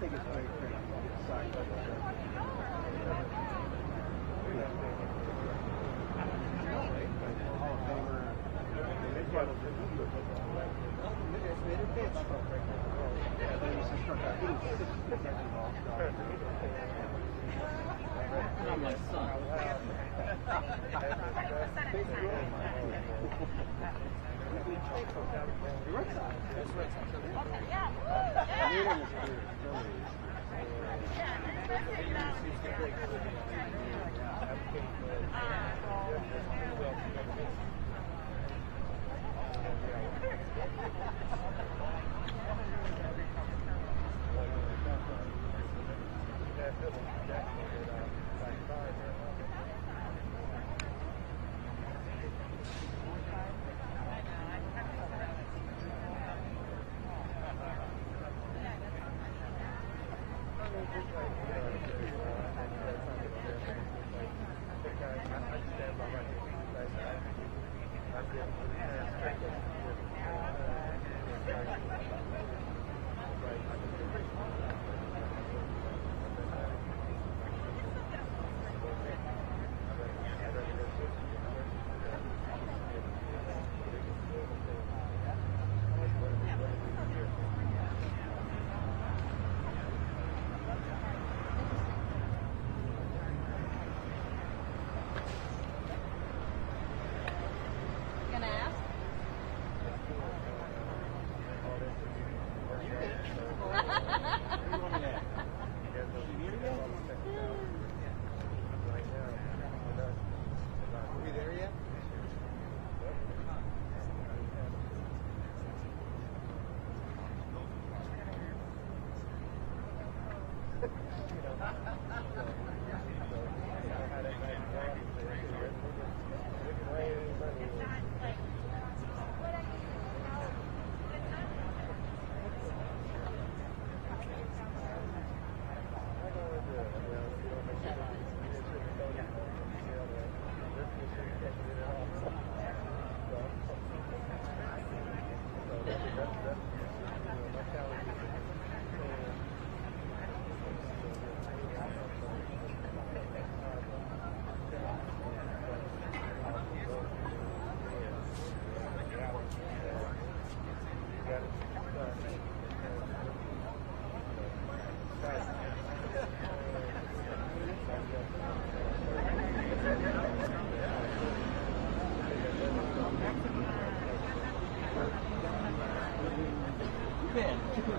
think it's very critical. Not my son.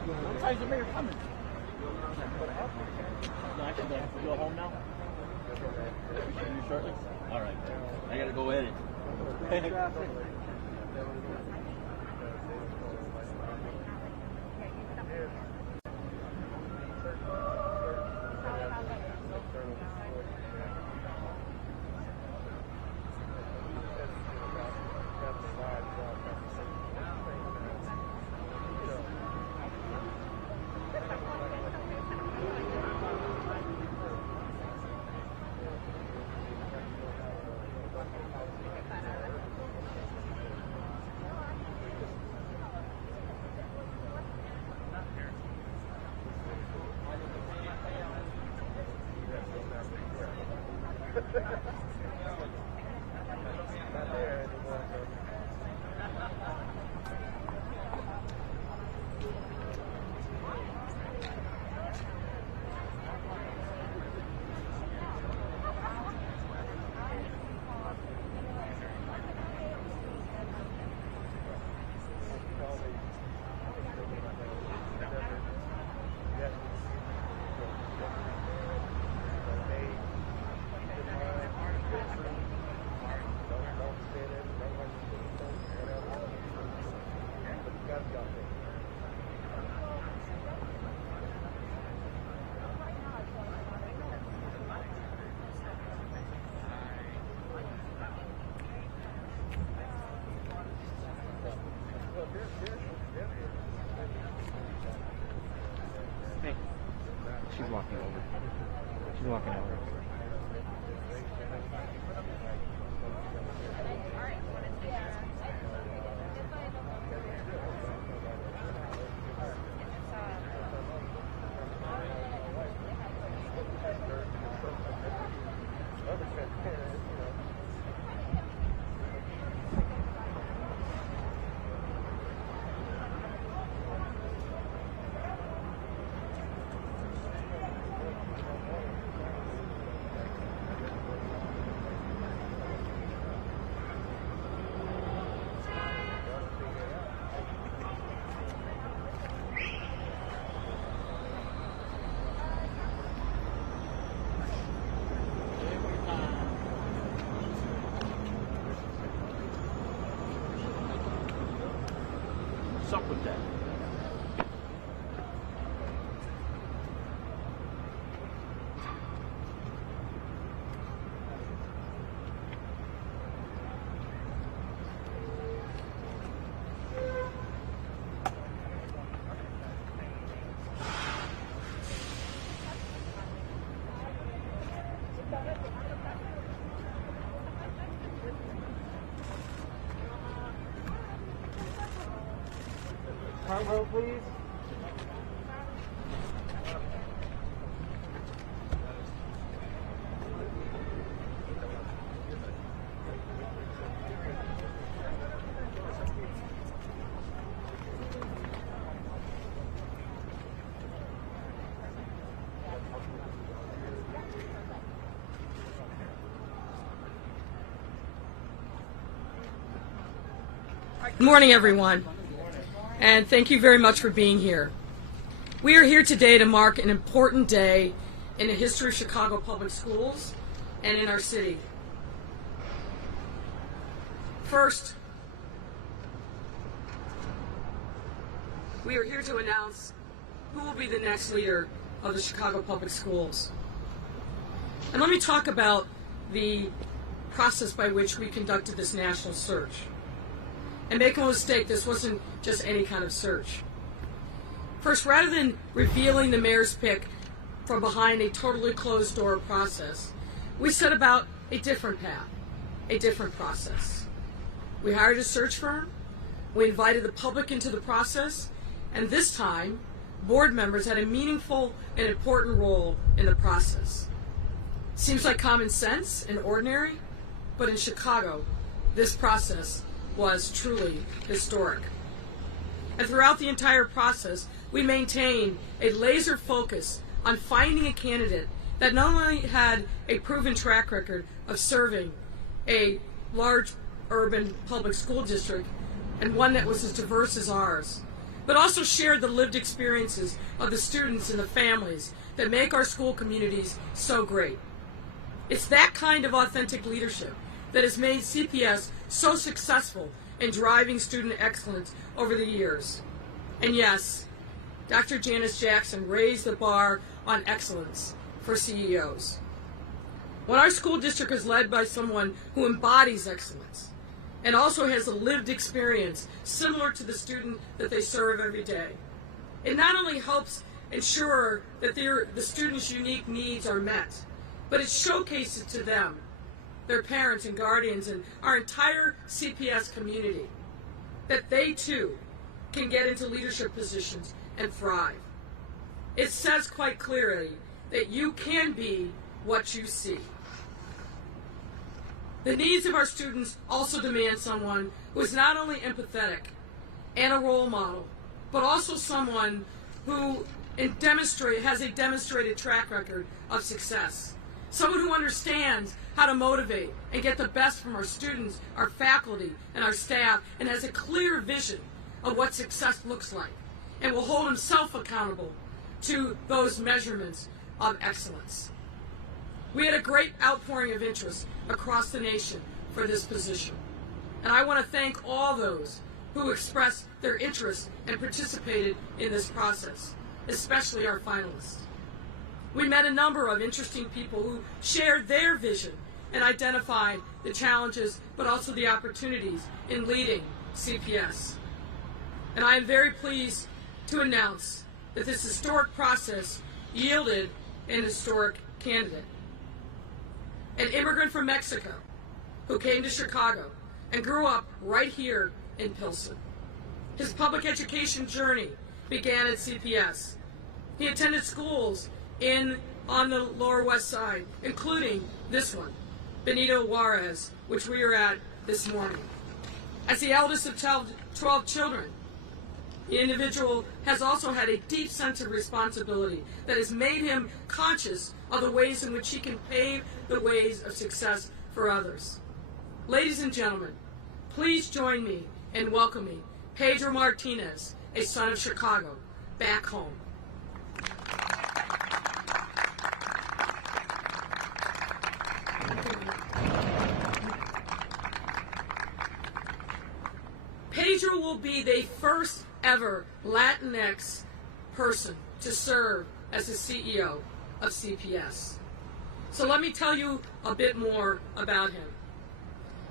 What time's the mayor coming? No, actually, I have to go home now. See you shortly? All right. I gotta go edit. She's walking over. She's walking over. What's up with that? Front row, please. Good morning, everyone, and thank you very much for being here. We are here today to mark an important day in the history of Chicago Public Schools and in our city. First, we are here to announce who will be the next leader of the Chicago Public Schools. And let me talk about the process by which we conducted this national search. And make no mistake, this wasn't just any kind of search. First, rather than revealing the mayor's pick from behind a totally closed-door process, we set about a different path, a different process. We hired a search firm, we invited the public into the process, and this time, board members had a meaningful and important role in the process. Seems like common sense and ordinary, but in Chicago, this process was truly historic. And throughout the entire process, we maintained a laser focus on finding a candidate that not only had a proven track record of serving a large urban public school district and one that was as diverse as ours, but also shared the lived experiences of the students and the families that make our school communities so great. It's that kind of authentic leadership that has made CPS so successful in driving student excellence over the years. And yes, Dr. Janice Jackson raised the bar on excellence for CEOs. When our school district is led by someone who embodies excellence and also has a lived experience similar to the student that they serve every day, it not only helps ensure that the students' unique needs are met, but it showcases to them, their parents and guardians, and our entire CPS community, that they too can get into leadership positions and thrive. It says quite clearly that you can be what you see. The needs of our students also demand someone who is not only empathetic and a role model, but also someone who has a demonstrated track record of success. Someone who understands how to motivate and get the best from our students, our faculty, and our staff, and has a clear vision of what success looks like, and will hold himself accountable to those measurements of excellence. We had a great outpouring of interest across the nation for this position, and I want to thank all those who expressed their interest and participated in this process, especially our finalists. We met a number of interesting people who shared their vision and identified the challenges but also the opportunities in leading CPS. And I am very pleased to announce that this historic process yielded an historic candidate. An immigrant from Mexico who came to Chicago and grew up right here in Pilsen. His public education journey began at CPS. He attended schools on the Lower West Side, including this one, Benito Juarez, which we are at this morning. As the eldest of 12 children, the individual has also had a deep sense of responsibility that has made him conscious of the ways in which he can pave the ways of success for others. Ladies and gentlemen, please join me in welcoming Pedro Martinez, a son of Chicago, back home. Pedro will be the first ever Latinx person to serve as the CEO of CPS. So let me tell you a bit more about him.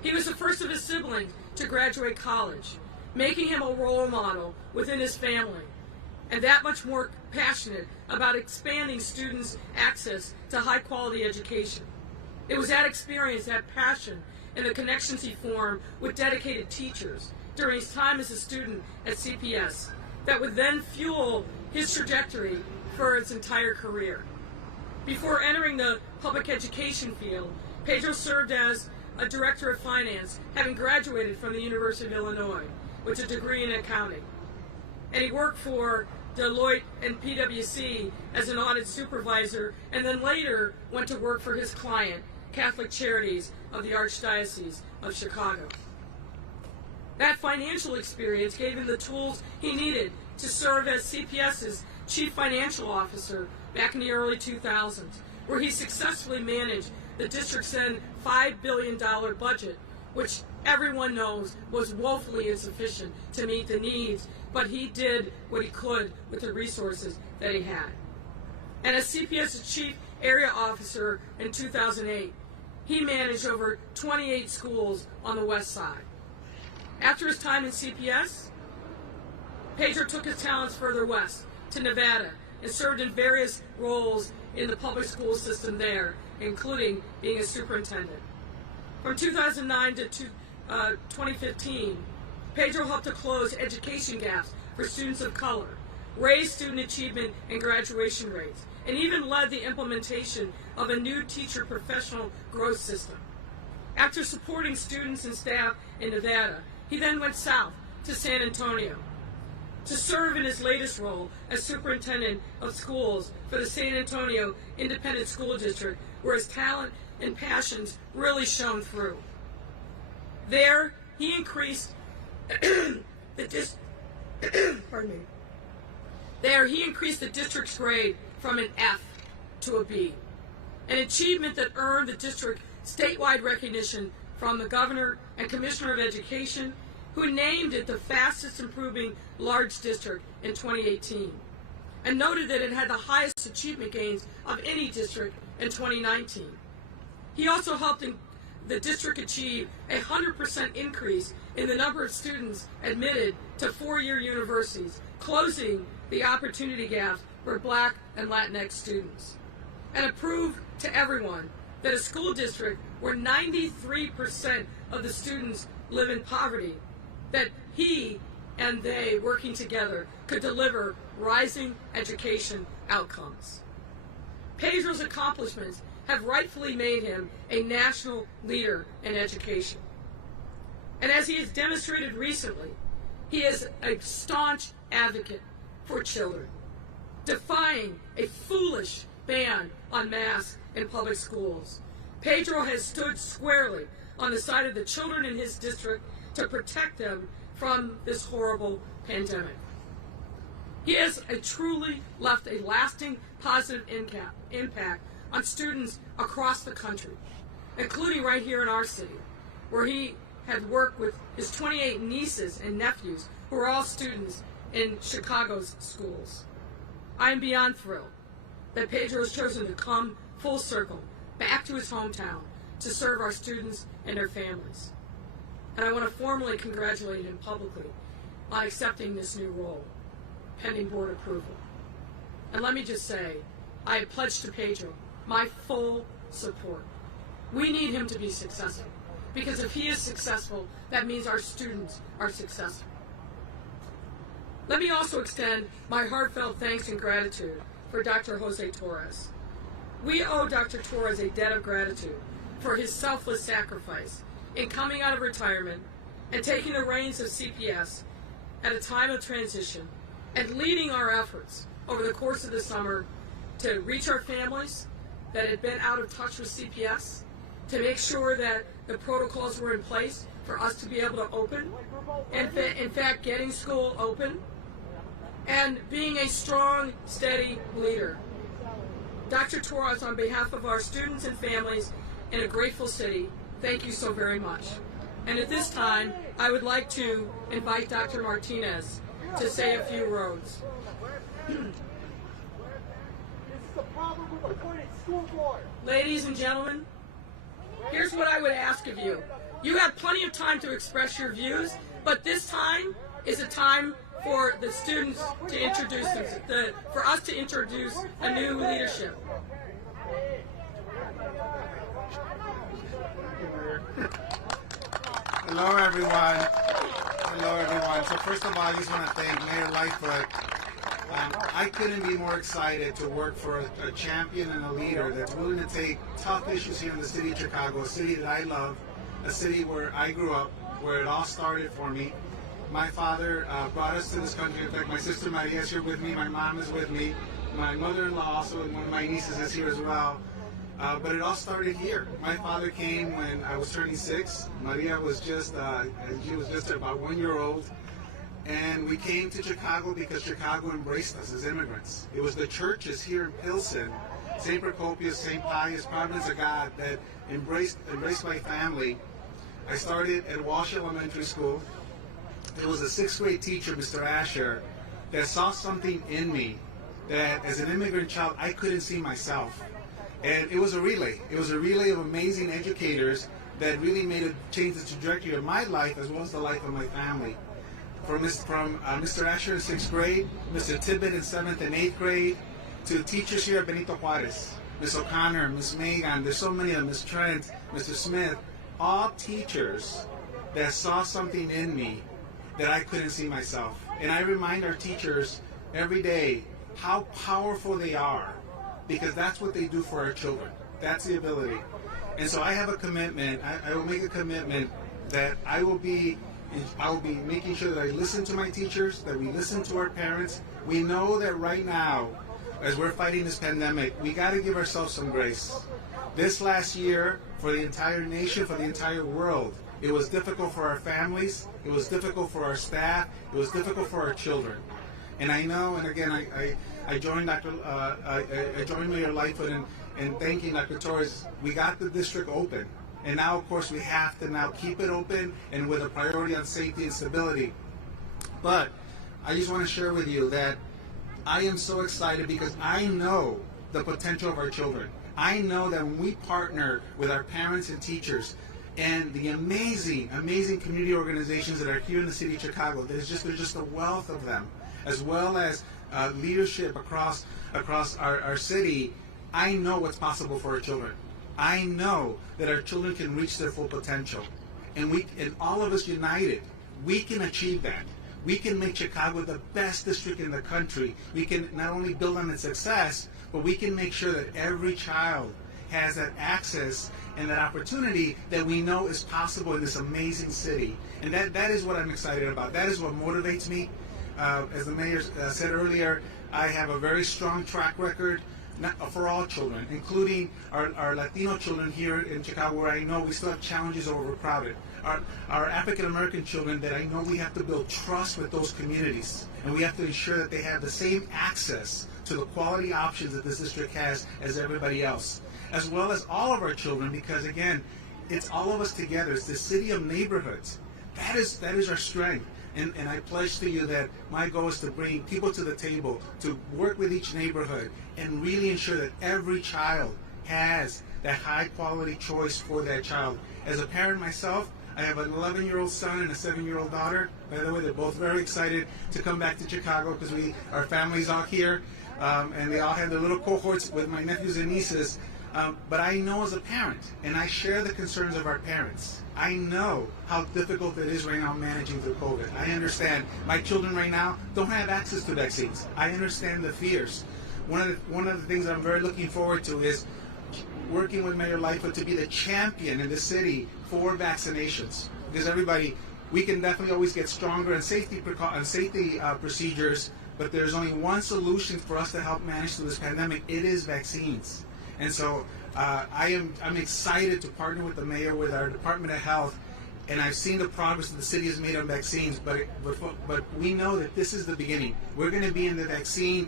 He was the first of his siblings to graduate college, making him a role model within his family, and that much more passionate about expanding students' access to high-quality education. It was that experience, that passion, and the connections he formed with dedicated teachers during his time as a student at CPS that would then fuel his trajectory for his entire career. Before entering the public education field, Pedro served as a director of finance, having graduated from the University of Illinois with a degree in accounting. And he worked for Deloitte and PwC as an audit supervisor, and then later went to work for his client, Catholic Charities of the Archdiocese of Chicago. That financial experience gave him the tools he needed to serve as CPS's chief financial officer back in the early 2000s, where he successfully managed the district's then $5 billion budget, which everyone knows was woefully insufficient to meet the needs, but he did what he could with the resources that he had. And as CPS's chief area officer in 2008, he managed over 28 schools on the west side. After his time in CPS, Pedro took his talents further west to Nevada and served in various roles in the public school system there, including being a superintendent. From 2009 to 2015, Pedro helped to close education gaps for students of color, raise student achievement and graduation rates, and even led the implementation of a new teacher professional growth system. After supporting students and staff in Nevada, he then went south to San Antonio to serve in his latest role as superintendent of schools for the San Antonio Independent School District, where his talent and passions really shone through. There, he increased the district's grade from an F to a B, an achievement that earned the district statewide recognition from the governor and commissioner of education, who named it the fastest improving large district in 2018, and noted that it had the highest achievement gains of any district in 2019. He also helped the district achieve a 100% increase in the number of students admitted to four-year universities, closing the opportunity gaps for Black and Latinx students. And it proved to everyone that a school district where 93% of the students live in poverty, that he and they, working together, could deliver rising education outcomes. Pedro's accomplishments have rightfully made him a national leader in education. And as he has demonstrated recently, he is a staunch advocate for children, defying a foolish ban on masks in public schools. Pedro has stood squarely on the side of the children in his district to protect them from this horrible pandemic. He has truly left a lasting positive impact on students across the country, including right here in our city, where he had worked with his 28 nieces and nephews who are all students in Chicago's schools. I am beyond thrilled that Pedro has chosen to come full circle back to his hometown to serve our students and their families. And I want to formally congratulate him publicly on accepting this new role, pending board approval. And let me just say, I have pledged to Pedro my full support. We need him to be successful, because if he is successful, that means our students are successful. Let me also extend my heartfelt thanks and gratitude for Dr. Jose Torres. We owe Dr. Torres a debt of gratitude for his selfless sacrifice in coming out of retirement and taking the reins of CPS at a time of transition and leading our efforts over the course of the summer to reach our families that had been out of touch with CPS, to make sure that the protocols were in place for us to be able to open, and in fact getting school open, and being a strong, steady leader. Dr. Torres, on behalf of our students and families in a grateful city, thank you so very much. And at this time, I would like to invite Dr. Martinez to say a few words. This is a problem with appointed school board. Ladies and gentlemen, here's what I would ask of you. You have plenty of time to express your views, but this time is a time for the students to introduce them, for us to introduce a new leadership. Hello, everyone. Hello, everyone. So first of all, I just want to thank Mayor Lightfoot. I couldn't be more excited to work for a champion and a leader that's willing to take tough issues here in the city of Chicago, a city that I love, a city where I grew up, where it all started for me. My father brought us to this country. In fact, my sister Maria is here with me. My mom is with me. My mother-in-law also, and one of my nieces is here as well. But it all started here. My father came when I was turning 6. Maria was just about 1 year old. And we came to Chicago because Chicago embraced us as immigrants. It was the churches here in Pilsen, St. Procopius, St. Pius, Providence of God, that embraced my family. I started at Walsh Elementary School. There was a 6th grade teacher, Mr. Asher, that saw something in me that as an immigrant child, I couldn't see myself. And it was a relay. It was a relay of amazing educators that really changed the trajectory of my life as well as the life of my family. From Mr. Asher in 6th grade, Mr. Tibbet in 7th and 8th grade, to teachers here at Benito Juarez, Ms. O'Connor, Ms. Megan, there's so many of them, Ms. Trent, Mr. Smith, all teachers that saw something in me that I couldn't see myself. And I remind our teachers every day how powerful they are, because that's what they do for our children. That's the ability. And so I have a commitment, I will make a commitment that I will be making sure that I listen to my teachers, that we listen to our parents. We know that right now, as we're fighting this pandemic, we got to give ourselves some grace. This last year, for the entire nation, for the entire world, it was difficult for our families, it was difficult for our staff, it was difficult for our children. And I know, and again, I joined Mayor Lightfoot in thanking Dr. Torres. We got the district open. And now, of course, we have to now keep it open and with a priority on safety and stability. But I just want to share with you that I am so excited because I know the potential of our children. I know that when we partner with our parents and teachers and the amazing, amazing community organizations that are here in the city of Chicago, there's just a wealth of them, as well as leadership across our city. I know what's possible for our children. I know that our children can reach their full potential. And all of us united, we can achieve that. We can make Chicago the best district in the country. We can not only build on its success, but we can make sure that every child has that access and that opportunity that we know is possible in this amazing city. And that is what I'm excited about. That is what motivates me. As the mayor said earlier, I have a very strong track record for all children, including our Latino children here in Chicago, where I know we still have challenges of overcrowded. Our African American children, that I know we have to build trust with those communities, and we have to ensure that they have the same access to the quality options that this district has as everybody else, as well as all of our children, because again, it's all of us together. It's the city of neighborhoods. That is our strength. And I pledge to you that my goal is to bring people to the table, to work with each neighborhood, and really ensure that every child has that high quality choice for that child. As a parent myself, I have an 11-year-old son and a 7-year-old daughter. By the way, they're both very excited to come back to Chicago because our family's all here, and they all have their little cohorts with my nephews and nieces. But I know as a parent, and I share the concerns of our parents. I know how difficult it is right now managing through COVID. I understand. My children right now don't have access to vaccines. I understand the fears. One of the things I'm very looking forward to is working with Mayor Lightfoot to be the champion in the city for vaccinations. Because we can definitely always get stronger in safety procedures, but there's only one solution for us to help manage through this pandemic. It is vaccines. And so I'm excited to partner with the mayor, with our Department of Health, and I've seen the progress that the city has made on vaccines, but we know that this is the beginning. We're going to be in the vaccine,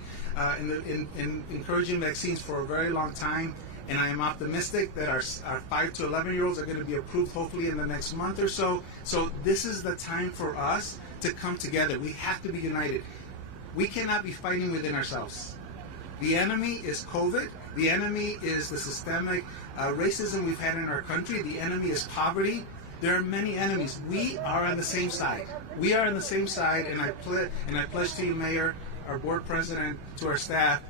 in encouraging vaccines for a very long time, and I am optimistic that our 5 to 11-year-olds are going to be approved hopefully in the next month or so. So this is the time for us to come together. We have to be united. We cannot be fighting within ourselves. The enemy is COVID. The enemy is the systemic racism we've had in our country. The enemy is poverty. There are many enemies. We are on the same side. We are on the same side, and I pledge to you, Mayor, our board president, to our staff,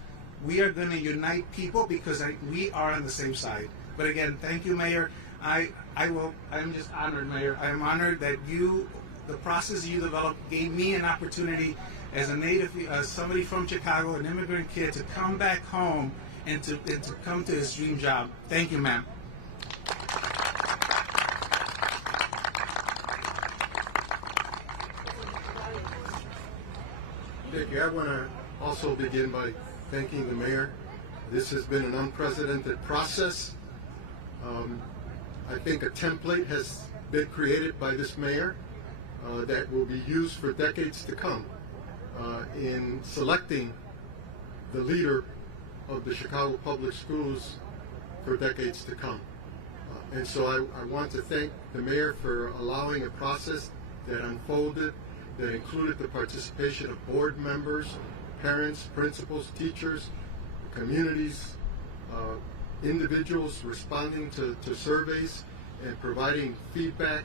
we are going to unite people because we are on the same side. But again, thank you, Mayor. I'm just honored, Mayor. I am honored that the process you developed gave me an opportunity as a native, somebody from Chicago, an immigrant kid, to come back home and to come to his dream job. Thank you, ma'am. Thank you. I want to also begin by thanking the mayor. This has been an unprecedented process. I think a template has been created by this mayor that will be used for decades to come in selecting the leader of the Chicago Public Schools for decades to come. And so I want to thank the mayor for allowing a process that unfolded, that included the participation of board members, parents, principals, teachers, communities, individuals responding to surveys and providing feedback.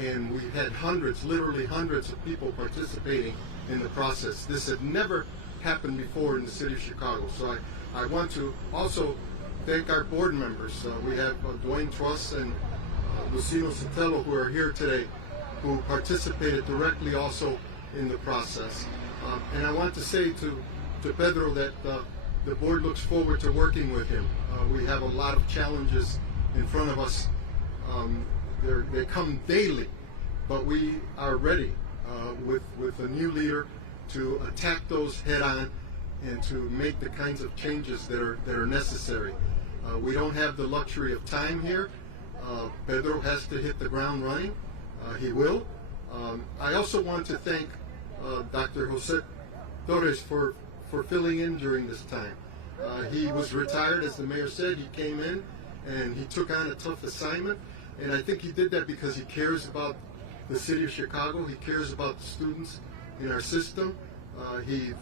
And we had hundreds, literally hundreds of people participating in the process. This had never happened before in the city of Chicago. So I want to also thank our board members. We have Dwayne Truss and Lucino Sotelo who are here today, who participated directly also in the process. And I want to say to Pedro that the board looks forward to working with him. We have a lot of challenges in front of us. They come daily, but we are ready with a new leader to attack those head on and to make the kinds of changes that are necessary. We don't have the luxury of time here. Pedro has to hit the ground running. He will. I also want to thank Dr. Jose Torres for filling in during this time. He was retired, as the mayor said. He came in and he took on a tough assignment, and I think he did that because he cares about the city of Chicago. He cares about the students in our system. He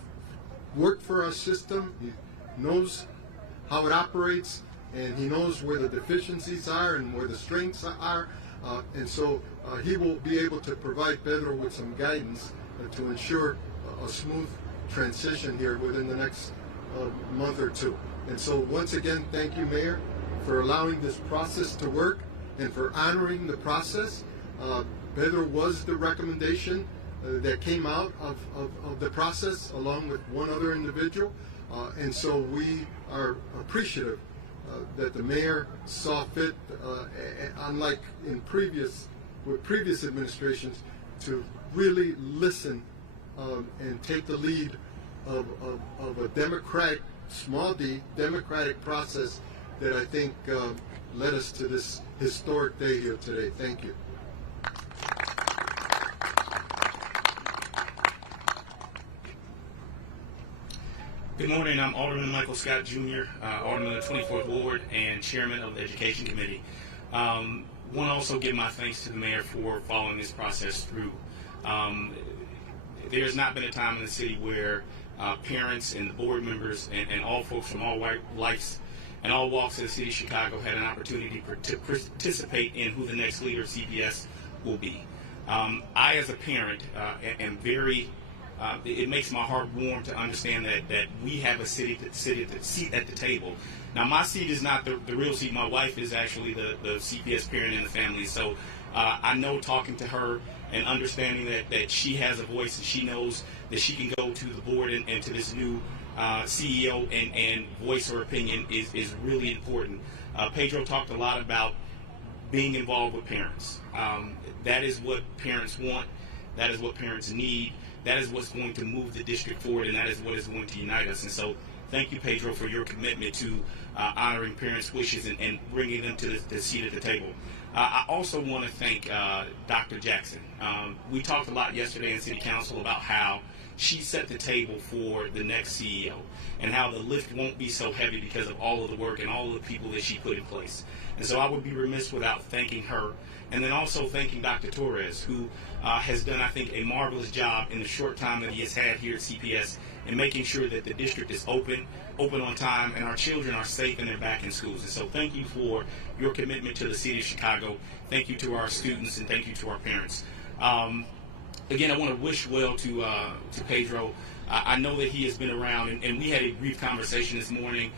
worked for our system. He knows how it operates, and he knows where the deficiencies are and where the strengths are. And so he will be able to provide Pedro with some guidance to ensure a smooth transition here within the next month or two. And so once again, thank you, Mayor, for allowing this process to work and for honoring the process. Pedro was the recommendation that came out of the process along with one other individual. And so we are appreciative that the mayor saw fit, unlike in previous administrations, to really listen and take the lead of a democratic, small d, democratic process that I think led us to this historic day here today. Thank you. Good morning. I'm Alderman Michael Scott Jr., Alderman of the 24th Ward and Chairman of the Education Committee. Want to also give my thanks to the Mayor for following this process through. There's not been a time in the city where parents and the board members and all folks from all lives and all walks of the city of Chicago had an opportunity to participate in who the next leader of CPS will be. I, as a parent, am very it makes my heart warm to understand that we have a seat at the table. Now, my seat is not the real seat. My wife is actually the CPS parent in the family. So I know, talking to her and understanding that she has a voice and she knows that she can go to the board and to this new CEO and voice her opinion is really important. Pedro talked a lot about being involved with parents. That is what parents want. That is what parents need. That is what's going to move the district forward, and that is what is going to unite us. And so thank you, Pedro, for your commitment to honoring parents' wishes and bringing them to the seat at the table. I also want to thank Dr. Jackson. We talked a lot yesterday in City Council about how she set the table for the next CEO, and how the lift won't be so heavy because of all of the work and all of the people that she put in place. And so I would be remiss without thanking her, and then also thanking Dr. Torres, who has done, I think, a marvelous job in the short time that he has had here at CPS in making sure that the district is open on time, and our children are safe and they're back in schools. And so thank you for your commitment to the city of Chicago. Thank you to our students, and thank you to our parents. Again, I want to wish well to Pedro. I know that he has been around, and we had a brief conversation this morning.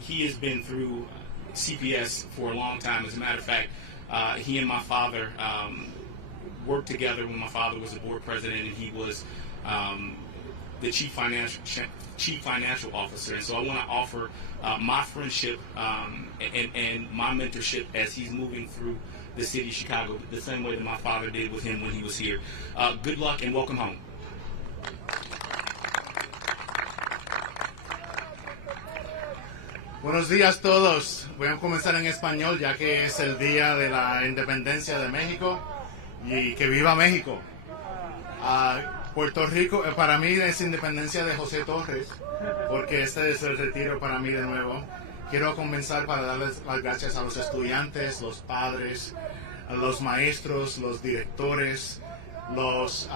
He has been through CPS for a long time. As a matter of fact, he and my father worked together when my father was a board president, and he was the chief financial officer. And so I want to offer my friendship and my mentorship as he's moving through the city of Chicago, the same way that my father did with him when he was here. Good luck and welcome home. Buenos días todos. Voy a comenzar en español ya que es el día de la independencia de México y que viva México. Puerto Rico, para mí es independencia de José Torres, porque este es el retiro para mí de nuevo. Quiero comenzar para darles las gracias a los estudiantes, los padres, a los maestros, los directores, los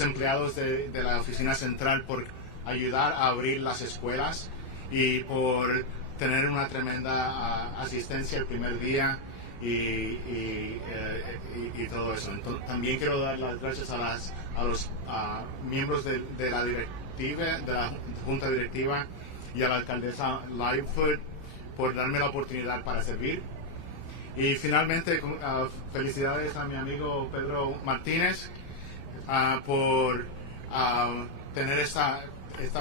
empleados de la oficina central por ayudar a abrir las escuelas y por tener una tremenda asistencia el primer día y todo eso. Entonces, también quiero dar las gracias a los miembros de la directiva, de la junta directiva, y a la alcaldesa Lightfoot por darme la oportunidad para servir. Y finalmente, felicidades a mi amigo Pedro Martinez por tener esta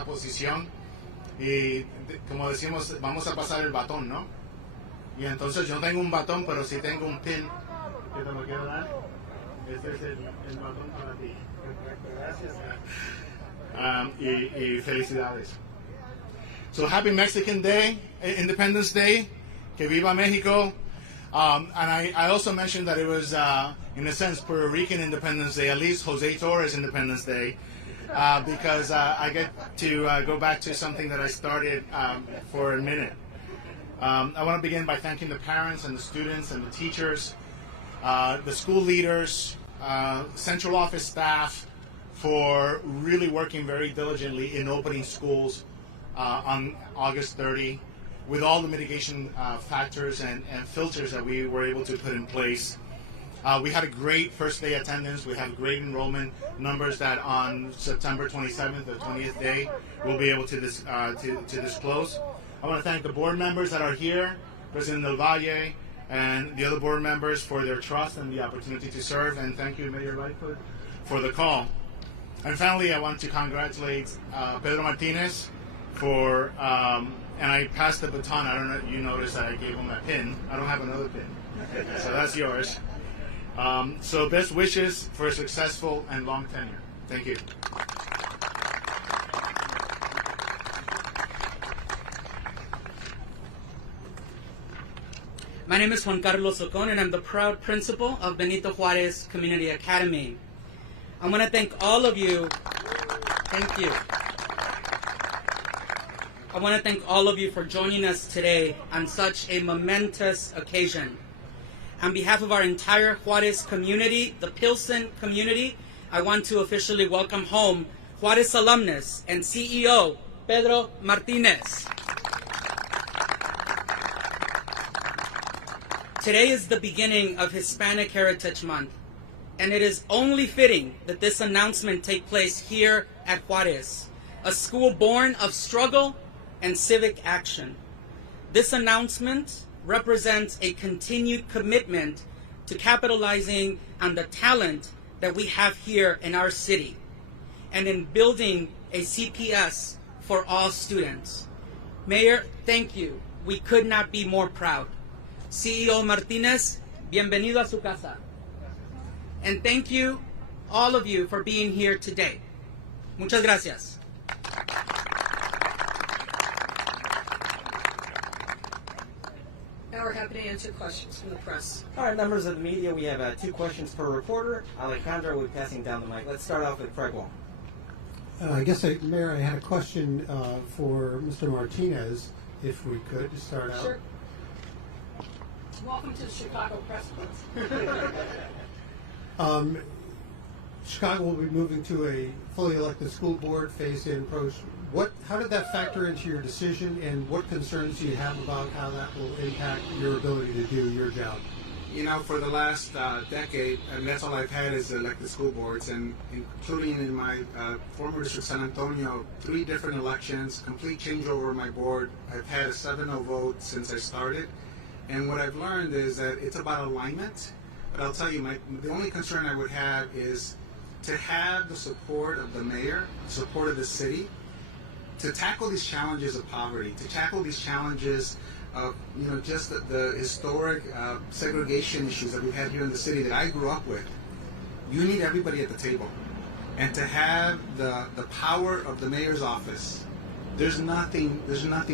posición. Y como decimos, vamos a pasar el batón, ¿no? Y entonces yo no tengo un batón, pero sí tengo un pin que te lo quiero dar. Este es el batón para ti. Gracias. Y felicidades. So happy Mexican Day, Independence Day. Que viva Mexico. And I also mentioned that it was, in a sense, Puerto Rican Independence Day, at least Jose Torres Independence Day. Because I get to go back to something that I started for a minute. I want to begin by thanking the parents and the students and the teachers, the school leaders, central office staff for really working very diligently in opening schools on August 30 with all the mitigation factors and filters that we were able to put in place. We had a great first day attendance. We have great enrollment numbers that on September 27th, the 20th day, we'll be able to disclose. I want to thank the board members that are here, President Del Valle, and the other board members for their trust and the opportunity to serve. And thank you, Mayor Lightfoot, for the call. And finally, I want to congratulate Pedro Martinez for, and I passed the baton. I don't know, you noticed that I gave him a pin. I don't have another pin. So that's yours. So best wishes for a successful and long tenure. Thank you. My name is Juan Carlos Ocon, and I'm the proud principal of Benito Juarez Community Academy. I want to thank all of you. Thank you. I want to thank all of you for joining us today on such a momentous occasion. On behalf of our entire Juarez community, the Pilsen community, I want to officially welcome home Juarez alumnus and CEO Pedro Martinez. Today is the beginning of Hispanic Heritage Month, and it is only fitting that this announcement take place here at Juarez, a school born of struggle and civic action. This announcement represents a continued commitment to capitalizing on the talent that we have here in our city and in building a CPS for all students. Mayor, thank you. We could not be more proud. CEO Martinez, bienvenido a su casa. And thank you, all of you, for being here today. Muchas gracias. Now we're happy to answer questions from the press. All right, members of the media, we have 2 questions per reporter. Alejandra will be passing down the mic. Let's start off with Craig Wong. Mayor, I had a question for Mr. Martinez, if we could, to start out. Sure. Welcome to the Chicago Press Club. Chicago will be moving to a fully elected school board, phase-in approach. How did that factor into your decision, and what concerns do you have about how that will impact your ability to do your job? You know, for the last decade, and that's all I've had is elected school boards, and including in my former district, San Antonio, 3 different elections, complete changeover of my board. I've had a 7-0 vote since I started, and what I've learned is that it's about alignment. But I'll tell you, the only concern I would have is to have the support of the mayor, support of the city, to tackle these challenges of poverty, to tackle these challenges of, you know, just the historic segregation issues that we've had here in the city that I grew up with. You need everybody at the table. And to have the power of the mayor's office, there's nothing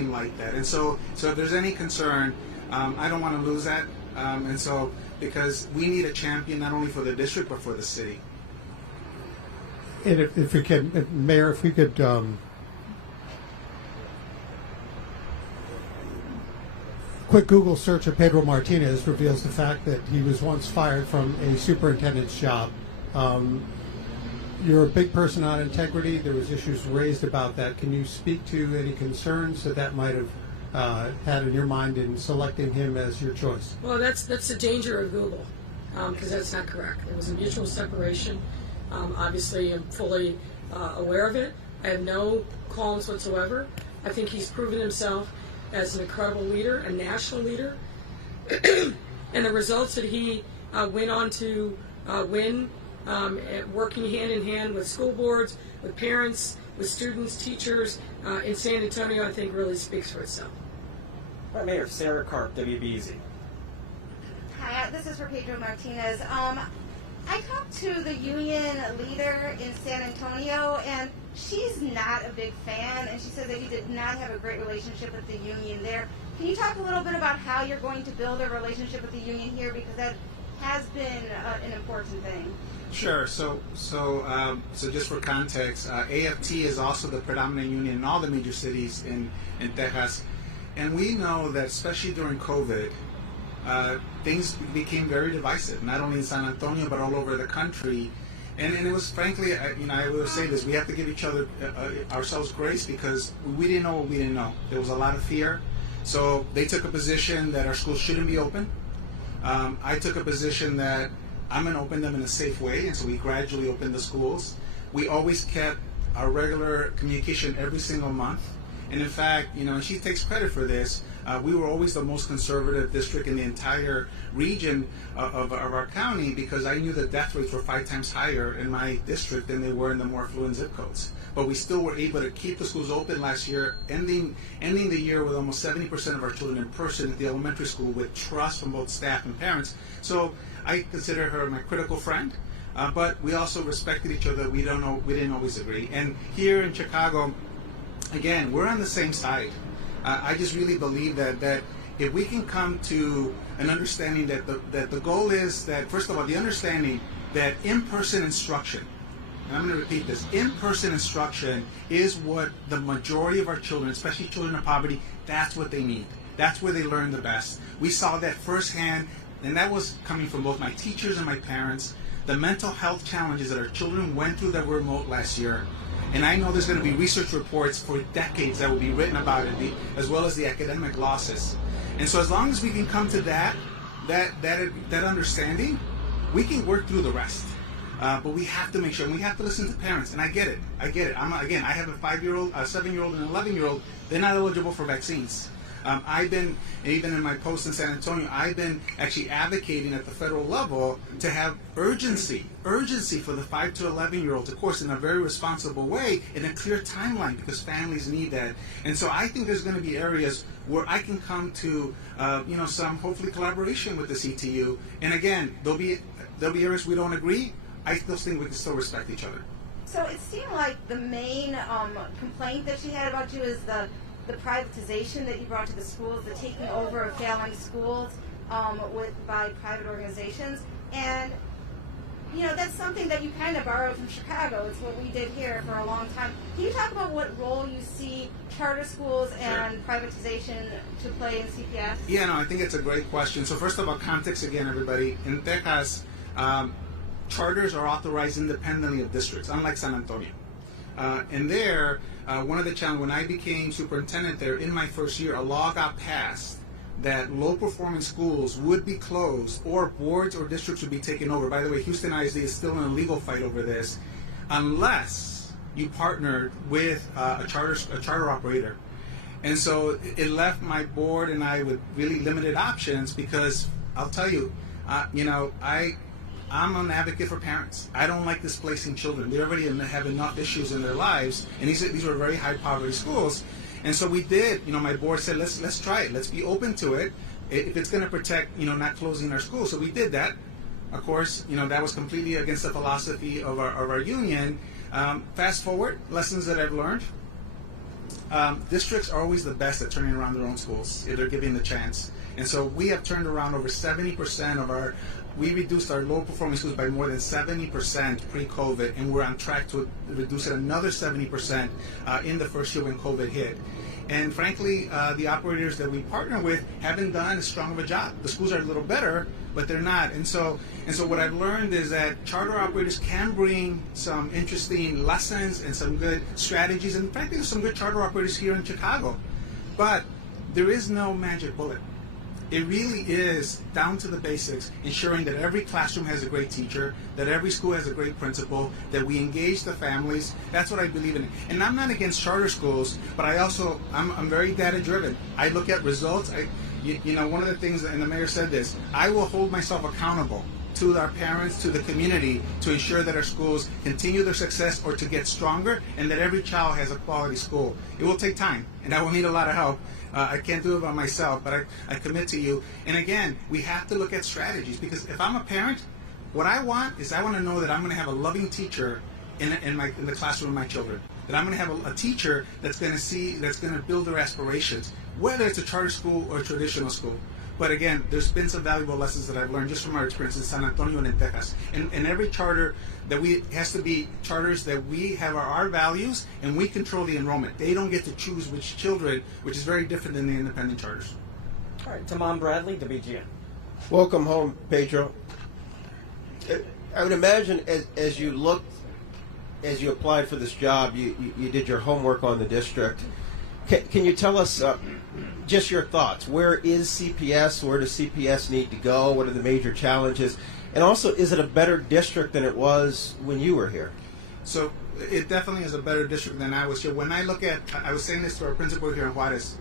like that. And so if there's any concern, I don't want to lose that. And so, because we need a champion not only for the district, but for the city. And if we can, Mayor, if we could quick Google search of Pedro Martinez reveals the fact that he was once fired from a superintendent's job. You're a big person on integrity. There was issues raised about that. Can you speak to any concerns that might have had in your mind in selecting him as your choice? Well, that's the danger of Google, because that's not correct. It was a mutual separation. Obviously, I'm fully aware of it. I have no qualms whatsoever. I think he's proven himself as an incredible leader, a national leader, and the results that he went on to win, working hand in hand with school boards, with parents, with students, teachers in San Antonio, I think really speaks for itself. Hi, Mayor. Sarah Karp, WBZ. Hi, this is for Pedro Martinez. I talked to the union leader in San Antonio, and she's not a big fan, and she said that you did not have a great relationship with the union there. Can you talk a little bit about how you're going to build a relationship with the union here, because that has been an important thing? Sure. So just for context, AFT is also the predominant union in all the major cities in Texas, and we know that especially during COVID, things became very divisive, not only in San Antonio but all over the country. And it was, frankly, I will say this: we have to give each other ourselves grace, because we didn't know what we didn't know. There was a lot of fear, so they took a position that our schools shouldn't be open. I took a position that I'm going to open them in a safe way, and so we gradually opened the schools. We always kept our regular communication every single month, and in fact, and she takes credit for this. We were always the most conservative district in the entire region of our county, because I knew the death rates were 5 times higher in my district than they were in the more affluent zip codes. But we still were able to keep the schools open last year, ending the year with almost 70% of our children in person at the elementary school, with trust from both staff and parents. So I consider her my critical friend, but we also respected each other. We didn't always agree. And here in Chicago, again, we're on the same side. I just really believe that if we can come to an understanding that the goal is that, first of all, the understanding that in-person instruction, and I'm going to repeat this, in-person instruction is what the majority of our children, especially children of poverty, that's what they need. That's where they learn the best. We saw that firsthand, and that was coming from both my teachers and my parents, the mental health challenges that our children went through that were remote last year. And I know there's going to be research reports for decades that will be written about it, as well as the academic losses. And so as long as we can come to that understanding, we can work through the rest. But we have to make sure, and we have to listen to parents. And I get it. I have a 5-year-old, a 7-year-old, and an 11-year-old. They're not eligible for vaccines. I've been, even in my post in San Antonio, I've been actually advocating at the federal level to have urgency for the 5 to 11-year-olds, of course, in a very responsible way, in a clear timeline, because families need that. And so I think there's going to be areas where I can come to, some hopefully collaboration with the CTU. And again, there'll be areas we don't agree. I still think we can still respect each other. So it seemed like the main complaint that she had about you is the privatization that you brought to the schools, the taking over of failing schools by private organizations. And you know, that's something that you kind of borrowed from Chicago. It's what we did here for a long time. Can you talk about what role you see charter schools and privatization to play in CPS? Yeah, no, I think it's a great question. So first of all, context again, everybody. In Texas, charters are authorized independently of districts, unlike San Antonio. And there, one of the challenges, when I became superintendent there, in my first year, a law got passed that low-performing schools would be closed, or boards or districts would be taken over. By the way, Houston ISD is still in a legal fight over this, unless you partnered with a charter operator. And so it left my board and I with really limited options, because I'll tell you, I'm an advocate for parents. I don't like displacing children. They already have enough issues in their lives, and these were very high poverty schools. And so we did, my board said, let's try it. Let's be open to it if it's going to protect, not closing our schools. So we did that. Of course, that was completely against the philosophy of our union. Fast forward, lessons that I've learned. Districts are always the best at turning around their own schools if they're given the chance. And so we have turned around over 70% we reduced our low-performing schools by more than 70% pre-COVID, and we're on track to reduce it another 70% in the first year when COVID hit. And frankly, the operators that we partner with haven't done as strong of a job. The schools are a little better, but they're not. And so what I've learned is that charter operators can bring some interesting lessons and some good strategies, and frankly, there's some good charter operators here in Chicago. But there is no magic bullet. It really is down to the basics, ensuring that every classroom has a great teacher, that every school has a great principal, that we engage the families. That's what I believe in. And I'm not against charter schools, but I'm very data driven. I look at results. One of the things, and the mayor said this, I will hold myself accountable to our parents, to the community, to ensure that our schools continue their success or to get stronger, and that every child has a quality school. It will take time, and I will need a lot of help. I can't do it by myself, but I commit to you. And again, we have to look at strategies, because if I'm a parent, what I want to know that I'm going to have a loving teacher in the classroom with my children. That I'm going to have a teacher that's going to build their aspirations, whether it's a charter school or a traditional school. But again, there's been some valuable lessons that I've learned just from our experience in San Antonio and in Texas. And every charter has to be charters that we have our values, and we control the enrollment. They don't get to choose which children, which is very different than the independent charters. All right, Tamam Bradley, WGN. Welcome home, Pedro. I would imagine as you applied for this job, you did your homework on the district. Can you tell us just your thoughts? Where is CPS? Where does CPS need to go? What are the major challenges? And also, is it a better district than it was when you were here? So it definitely is a better district than I was here. When I look at, I was saying this to our principal here in Juarez.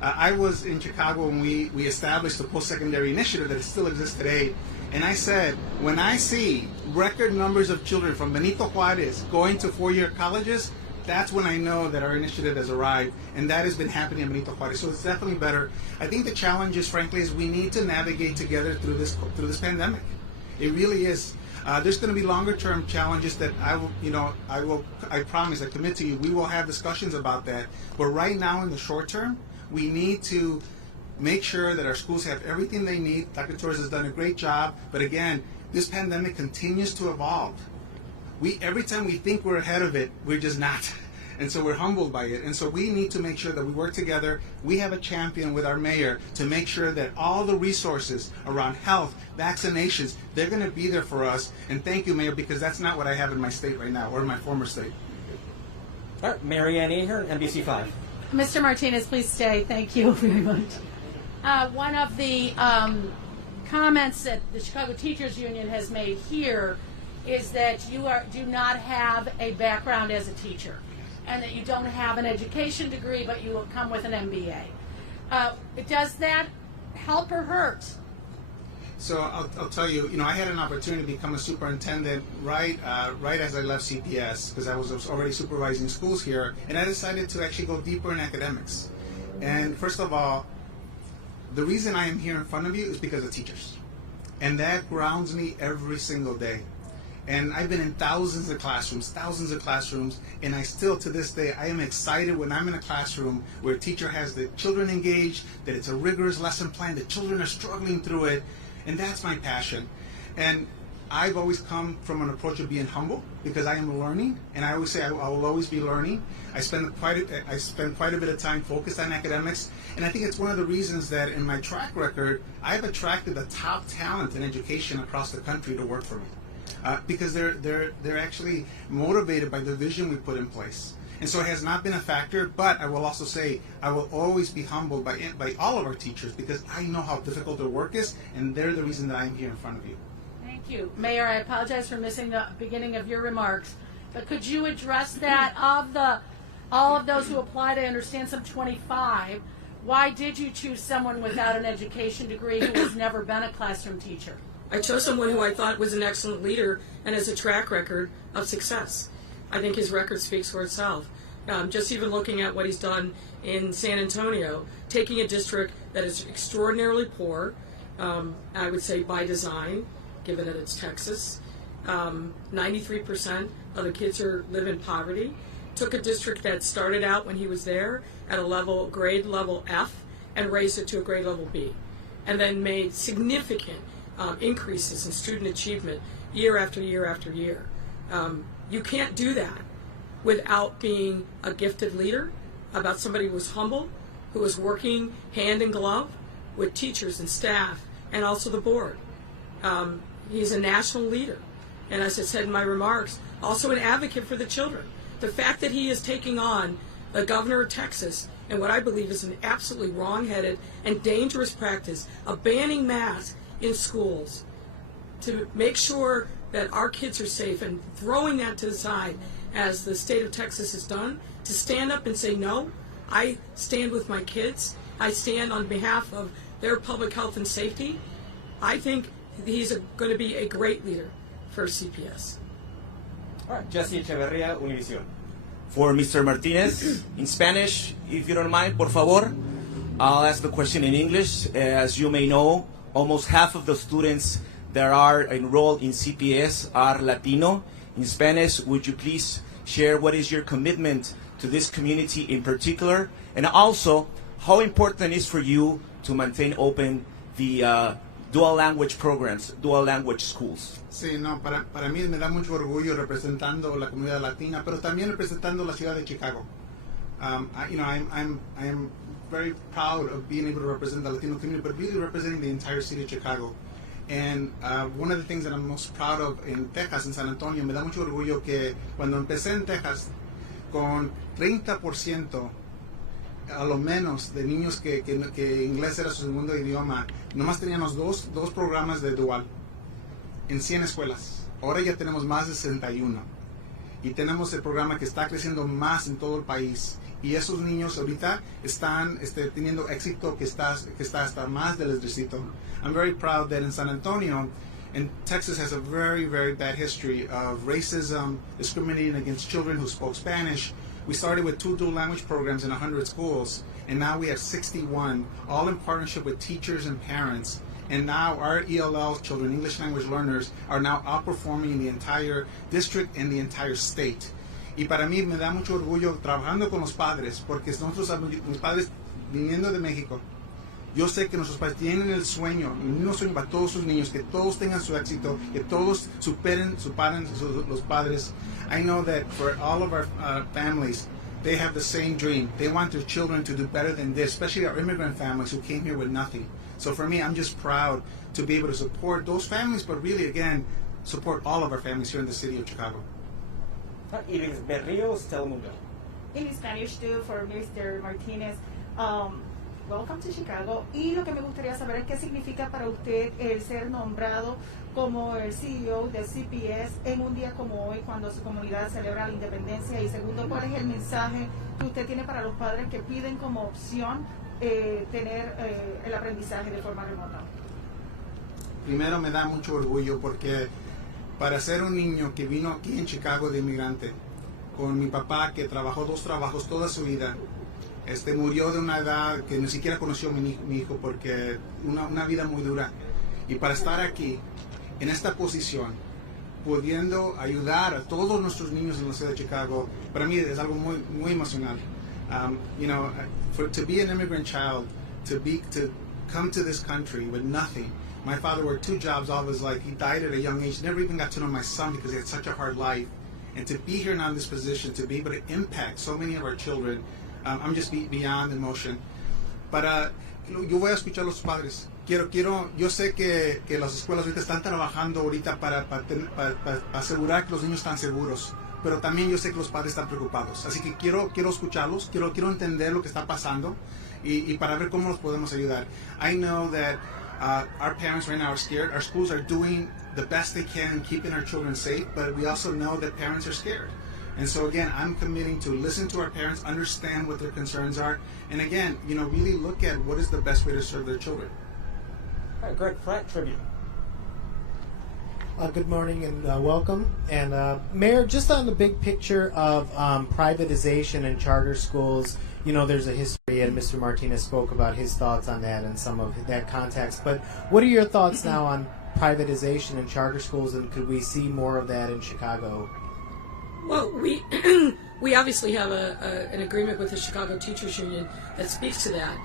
I was in Chicago when we established the post-secondary initiative that still exists today. And I said, when I see record numbers of children from Benito Juarez going to four-year colleges, that's when I know that our initiative has arrived, and that has been happening in Benito Juarez. So it's definitely better. I think the challenge is, frankly, is we need to navigate together through this pandemic. It really is. There's going to be longer-term challenges that I promise, I commit to you, we will have discussions about that. But right now, in the short term, we need to make sure that our schools have everything they need. Dr. Torres has done a great job, but again, this pandemic continues to evolve. Every time we think we're ahead of it, we're just not. And so we're humbled by it. And so we need to make sure that we work together. We have a champion with our mayor to make sure that all the resources around health, vaccinations, they're going to be there for us. And thank you, Mayor, because that's not what I have in my state right now, or in my former state. All right, Marianne Aher, NBC5. Mr. Martinez, please stay. Thank you very much. One of the comments that the Chicago Teachers Union has made here is that you do not have a background as a teacher, and that you don't have an education degree, but you will come with an MBA. Does that help or hurt? So I'll tell you, I had an opportunity to become a superintendent right as I left CPS, because I was already supervising schools here, and I decided to actually go deeper in academics. And first of all, the reason I am here in front of you is because of teachers. And that grounds me every single day. And I've been in thousands of classrooms, and I still, to this day, I am excited when I'm in a classroom where a teacher has the children engaged, that it's a rigorous lesson plan, the children are struggling through it, and that's my passion. And I've always come from an approach of being humble because I am learning, and I always say I will always be learning. I spend quite a bit of time focused on academics, and I think it's one of the reasons that in my track record I've attracted the top talent in education across the country to work for me because they're actually motivated by the vision we put in place. And so it has not been a factor, but I will also say I will always be humbled by all of our teachers because I know how difficult their work is, and they're the reason that I'm here in front of you. Thank you. Mayor, I apologize for missing the beginning of your remarks, but could you address that all of those who applied? I understand some 25. Why did you choose someone without an education degree who has never been a classroom teacher? I chose someone who I thought was an excellent leader and has a track record of success. I think his record speaks for itself. Just even looking at what he's done in San Antonio, taking a district that is extraordinarily poor, I would say by design, given that it's Texas. 93% of the kids live in poverty. Took a district that started out when he was there at a grade level F and raised it to a grade level B. And then made significant increases in student achievement year after year after year. You can't do that without being a gifted leader, about somebody who was humble, who was working hand in glove with teachers and staff and also the board. He's a national leader, and as I said in my remarks, also an advocate for the children. The fact that he is taking on the governor of Texas and what I believe is an absolutely wrong-headed and dangerous practice of banning masks in schools to make sure that our kids are safe, and throwing that to the side as the state of Texas has done, to stand up and say, no, I stand with my kids, I stand on behalf of their public health and safety. I think he's going to be a great leader for CPS. All right, Jesse Echeverria, Univision. For Mr. Martinez, in Spanish, if you don't mind, por favor. I'll ask the question in English. As you may know, almost half of the students that are enrolled in CPS are Latino. In Spanish, would you please share what is your commitment to this community in particular, and also how important it is for you to maintain open the dual language programs, dual language schools? Sí, no, para mí me da mucho orgullo representando la comunidad latina, pero también representando la ciudad de Chicago. I am very proud of being able to represent the Latino community, but really representing the entire city of Chicago. And one of the things that I'm most proud of in Texas, en San Antonio, me da mucho orgullo que cuando empecé en Texas, con 30% a lo menos de niños que inglés era su segundo idioma, nomás teníamos dos programas de dual en 100 escuelas. Ahora ya tenemos más de 61. Y tenemos el programa que está creciendo más en todo el país. Y esos niños ahorita están teniendo éxito que está hasta más del distrito. I'm very proud that in San Antonio, and Texas has a very, very bad history of racism, discriminating against children who spoke Spanish. We started with 2 dual language programs in 100 schools, and now we have 61, all in partnership with teachers and parents. And now our ELL children, English language learners, are now outperforming the entire district and the entire state. Y para mí me da mucho orgullo trabajando con los padres, porque nosotros, mis padres viniendo de México, yo sé que nuestros padres tienen el mismo sueño para todos sus niños, que todos tengan su éxito, que todos superen los padres. I know that for all of our families, they have the same dream. They want their children to do better than this, especially our immigrant families who came here with nothing. So for me, I'm just proud to be able to support those families, but really, again, support all of our families here in the city of Chicago. Iris Berrios, Telemundo. In Spanish too, for Mr. Martinez. Welcome to Chicago. Y lo que me gustaría saber es qué significa para usted el ser nombrado como el CEO de CPS en un día como hoy, cuando su comunidad celebra la independencia. Y segundo, ¿cuál es el mensaje que usted tiene para los padres que piden como opción tener el aprendizaje de forma remota? Primero, me da mucho orgullo porque para ser un niño que vino aquí en Chicago de inmigrante, con mi papá que trabajó 2 trabajos toda su vida, murió de una edad que ni siquiera conoció mi hijo porque una vida muy dura. Y para estar aquí, en esta posición, pudiendo ayudar a todos nuestros niños en la ciudad de Chicago, para mí es algo muy, muy emocional. To be an immigrant child, to come to this country with nothing, My father worked 2 jobs all of his life. He died at a young age. Never even got to know my son because he had such a hard life. And to be here now in this position, to be able to impact so many of our children, I'm just beyond emotion. But yo voy a escuchar a los padres. Yo sé que las escuelas ahorita están trabajando ahorita para asegurar que los niños están seguros. Pero también yo sé que los padres están preocupados. Así que quiero escucharlos, quiero entender lo que está pasando y para ver cómo los podemos ayudar. I know that our parents right now are scared. Our schools are doing the best they can in keeping our children safe, but we also know that parents are scared. And so again, I'm committing to listen to our parents, understand what their concerns are, and again, really look at what is the best way to serve their children. All right, Greg Pratt, Tribune. Good morning and welcome. And Mayor, just on the big picture of privatization in charter schools, there's a history, and Mr. Martinez spoke about his thoughts on that and some of that context. But what are your thoughts now on privatization in charter schools, and could we see more of that in Chicago? Well, we obviously have an agreement with the Chicago Teachers Union that speaks to that.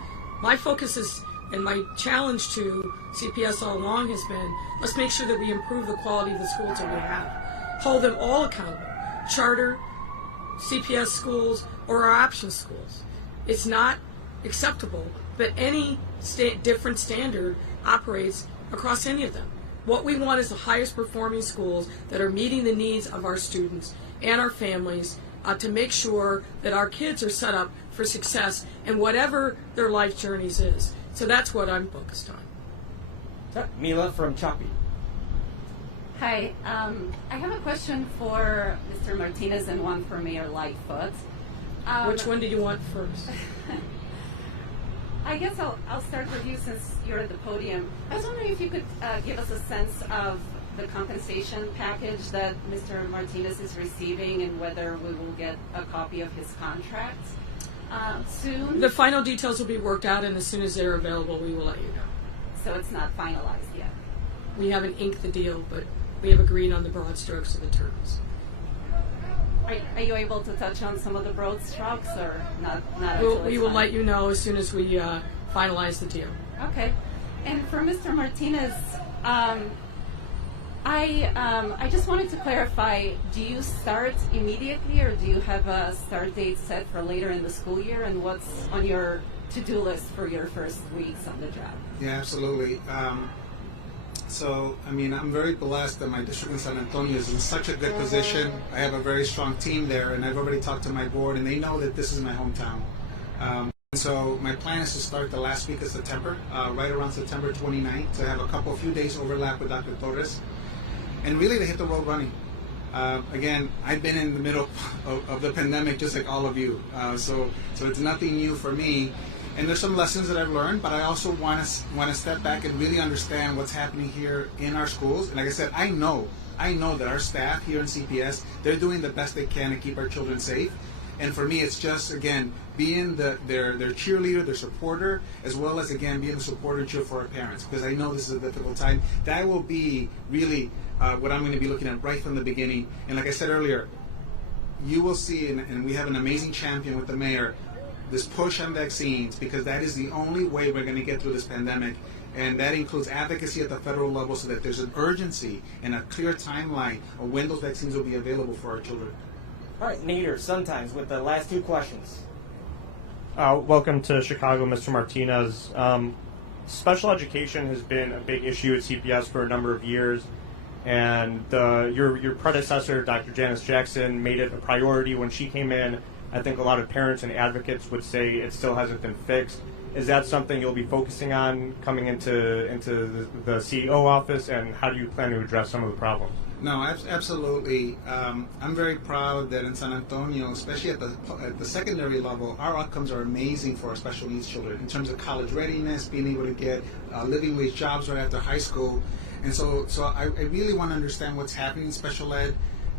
My focus is, and my challenge to CPS all along has been, let's make sure that we improve the quality of the schools that we have. Hold them all accountable. Charter, CPS schools, or our option schools. It's not acceptable that any different standard operates across any of them. What we want is the highest performing schools that are meeting the needs of our students and our families to make sure that our kids are set up for success in whatever their life journeys is. So that's what I'm focused on. Mila from Choppy. Hi, I have a question for Mr. Martinez and one for Mayor Lightfoot. Which one do you want first? I guess I'll start with you since you're at the podium. I was wondering if you could give us a sense of the compensation package that Mr. Martinez is receiving and whether we will get a copy of his contract soon. The final details will be worked out, and as soon as they're available, we will let you know. So it's not finalized yet? We haven't inked the deal, but we have agreed on the broad strokes of the terms. Are you able to touch on some of the broad strokes, or not We will let you know as soon as we finalize the deal. Okay. And for Mr. Martinez, I just wanted to clarify, do you start immediately, or do you have a start date set for later in the school year, and what's on your to-do list for your first weeks on the job? Yeah, absolutely. I'm very blessed that my district in San Antonio is in such a good position. I have a very strong team there, and I've already talked to my board, and they know that this is my hometown. So my plan is to start the last week of September, right around September 29th, to have a few days overlap with Dr. Torres, and really to hit the road running. Again, I've been in the middle of the pandemic just like all of you, so it's nothing new for me. And there's some lessons that I've learned, but I also want to step back and really understand what's happening here in our schools. And like I said, I know that our staff here in CPS, they're doing the best they can to keep our children safe. And for me, it's just, again, being their cheerleader, their supporter, as well as, again, being the support and cheer for our parents, because I know this is a difficult time. That will be really what I'm going to be looking at right from the beginning. And like I said earlier, you will see, and we have an amazing champion with the mayor, this push on vaccines, because that is the only way we're going to get through this pandemic. And that includes advocacy at the federal level so that there's an urgency and a clear timeline of when those vaccines will be available for our children. All right, Nader, sometimes with the last 2 questions. Welcome to Chicago, Mr. Martinez. Special education has been a big issue at CPS for a number of years, and your predecessor, Dr. Janice Jackson, made it a priority when she came in. I think a lot of parents and advocates would say it still hasn't been fixed. Is that something you'll be focusing on coming into the CEO office, and how do you plan to address some of the problems? No, absolutely. I'm very proud that in San Antonio, especially at the secondary level, our outcomes are amazing for our special needs children in terms of college readiness, being able to get living wage jobs right after high school. And so I really want to understand what's happening in special ed.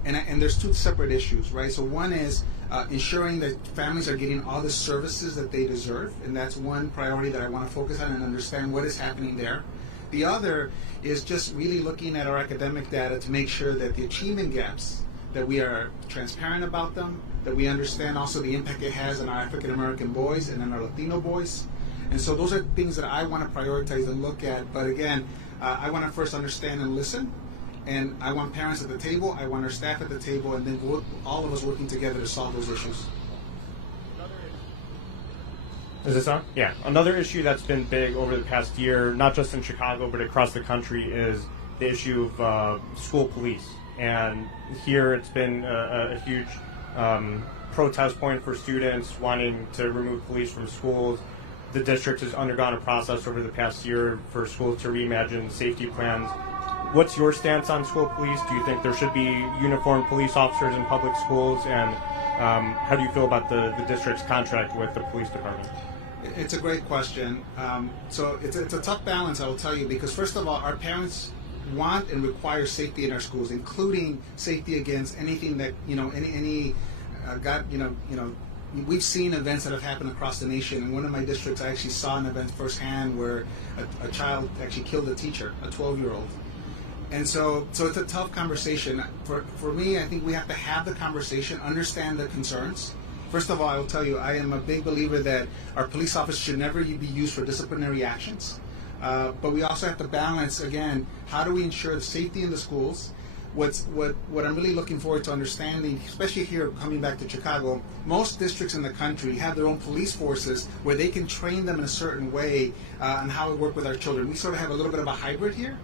And there's 2 separate issues, right? So one is ensuring that families are getting all the services that they deserve, and that's one priority that I want to focus on and understand what is happening there. The other is just really looking at our academic data to make sure that the achievement gaps, that we are transparent about them, that we understand also the impact it has on our African American boys and on our Latino boys, And so those are things that I want to prioritize and look at. But again, I want to first understand and listen. And I want parents at the table, I want our staff at the table, and then all of us working together to solve those issues. Is this on? Yeah. Another issue that's been big over the past year, not just in Chicago, but across the country, is the issue of school police. And here it's been a huge protest point for students wanting to remove police from schools. The district has undergone a process over the past year for schools to reimagine safety plans. What's your stance on school police? Do you think there should be uniformed police officers in public schools? And how do you feel about the district's contract with the police department? It's a great question. So it's a tough balance, I will tell you, because first of all, our parents want and require safety in our schools, including safety against anything that, we've seen events that have happened across the nation. In one of my districts, I actually saw an event firsthand where a child actually killed a teacher, a 12-year-old. And so it's a tough conversation. For me, I think we have to have the conversation, understand the concerns. First of all, I will tell you, I am a big believer that our police officers should never be used for disciplinary actions. But we also have to balance, again, how do we ensure the safety in the schools? What I'm really looking forward to understanding, especially here coming back to Chicago, most districts in the country have their own police forces where they can train them in a certain way on how to work with our children. We sort of have a little bit of a hybrid here.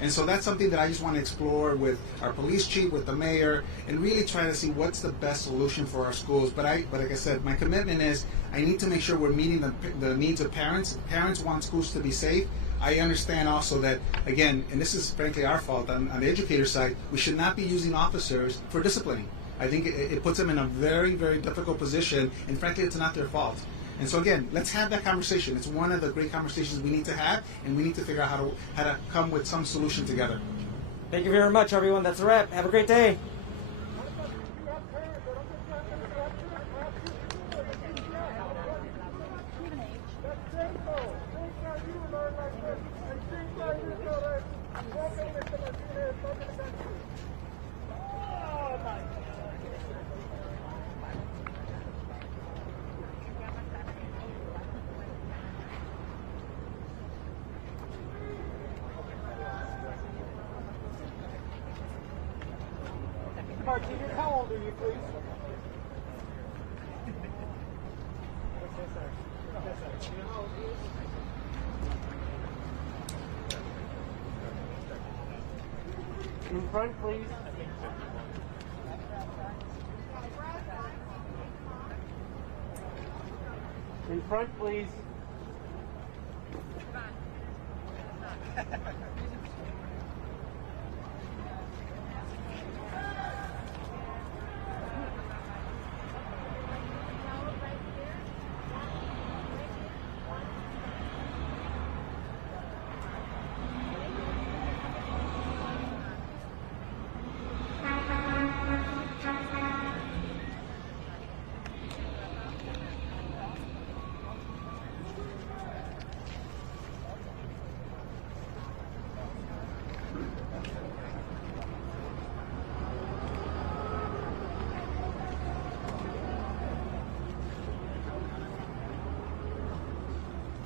And so that's something that I just want to explore with our police chief, with the mayor, and really try to see what's the best solution for our schools. But like I said, my commitment is I need to make sure we're meeting the needs of parents. Parents want schools to be safe. I understand also that, again, and this is frankly our fault on the educator side, we should not be using officers for disciplining. I think it puts them in a very, very difficult position, and frankly, it's not their fault. And so again, let's have that conversation. It's one of the great conversations we need to have, and we need to figure out how to come with some solution together. Thank you very much, everyone. That's a wrap. Have a great day. Martinez, how old are you, please? In front, please. In front, please.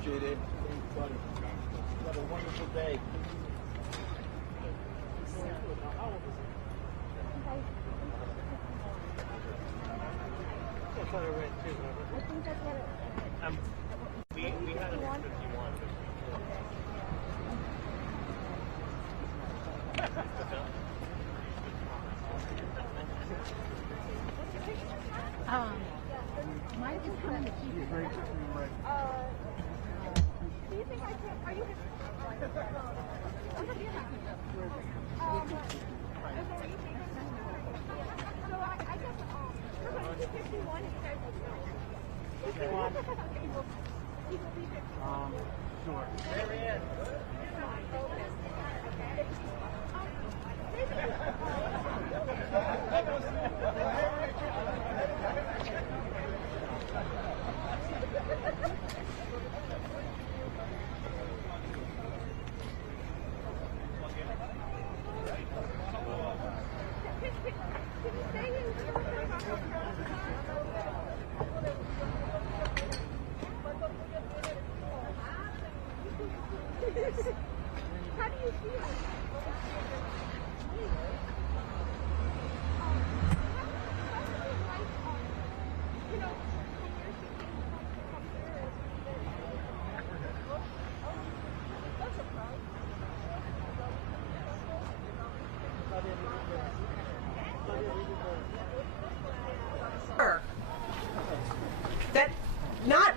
Appreciate it. Have a wonderful day. That's what I read too. I think that's what it we had it at 51. Mine is coming to keep it. Do you think I can? Are you? So I guess we're going to do 51 and you guys will know. 51. Sure. Marianne.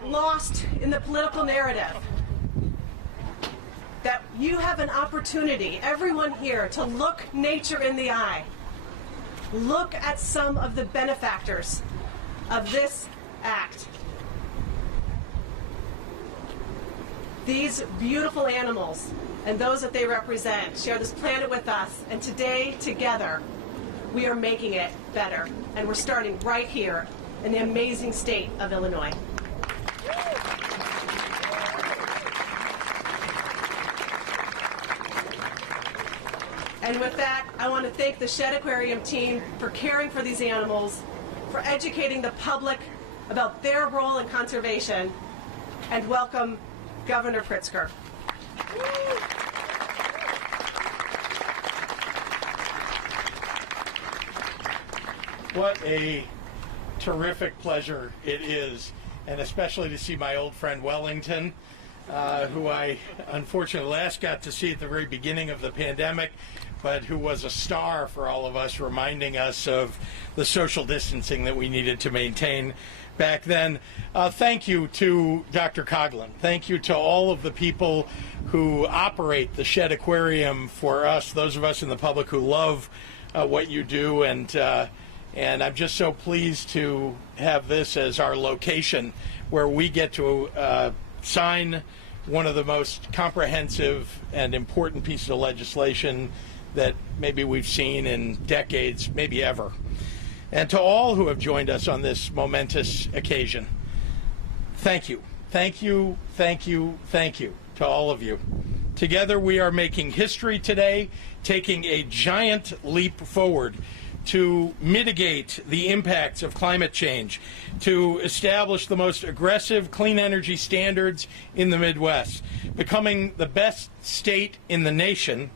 get lost in the political narrative, that you have an opportunity, everyone here, to look nature in the eye. Look at some of the benefactors of this act. These beautiful animals and those that they represent share this planet with us, and today, together, we are making it better. And we're starting right here in the amazing state of Illinois. And with that, I want to thank the Shed Aquarium team for caring for these animals, for educating the public about their role in conservation, and welcome Governor Pritzker. What a terrific pleasure it is, and especially to see my old friend Wellington, who I unfortunately last got to see at the very beginning of the pandemic, but who was a star for all of us, reminding us of the social distancing that we needed to maintain back then. Thank you to Dr. Coughlin. Thank you to all of the people who operate the Shed Aquarium for us, those of us in the public who love what you do, and I'm just so pleased to have this as our location where we get to sign one of the most comprehensive and important pieces of legislation that maybe we've seen in decades, maybe ever. And to all who have joined us on this momentous occasion, thank you. Thank you, thank you, thank you to all of you. Together we are making history today, taking a giant leap forward to mitigate the impacts of climate change, to establish the most aggressive clean energy standards in the Midwest, becoming the best state in the nation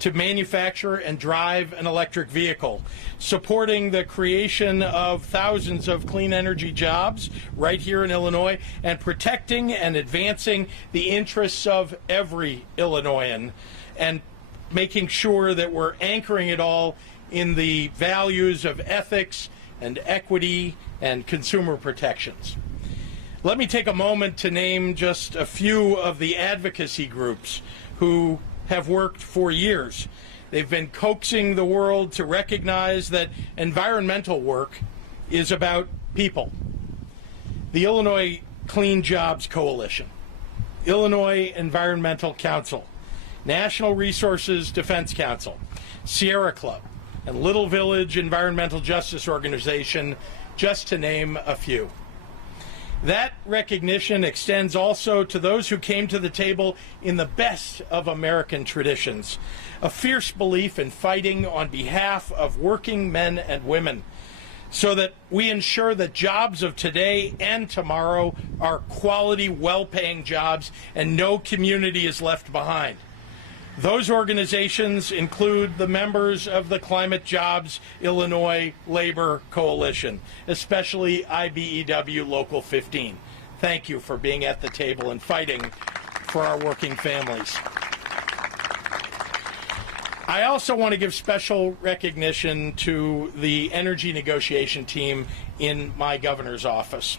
to manufacture and drive an electric vehicle, supporting the creation of thousands of clean energy jobs right here in Illinois, and protecting and advancing the interests of every Illinoisan, and making sure that we're anchoring it all in the values of ethics and equity and consumer protections. Let me take a moment to name just a few of the advocacy groups who have worked for years. They've been coaxing the world to recognize that environmental work is about people. The Illinois Clean Jobs Coalition, Illinois Environmental Council, National Resources Defense Council, Sierra Club, and Little Village Environmental Justice Organization, just to name a few. That recognition extends also to those who came to the table in the best of American traditions, a fierce belief in fighting on behalf of working men and women, so that we ensure that jobs of today and tomorrow are quality, well-paying jobs and no community is left behind. Those organizations include the members of the Climate Jobs Illinois Labor Coalition, especially IBEW Local 15. Thank you for being at the table and fighting for our working families. I also want to give special recognition to the energy negotiation team in my governor's office.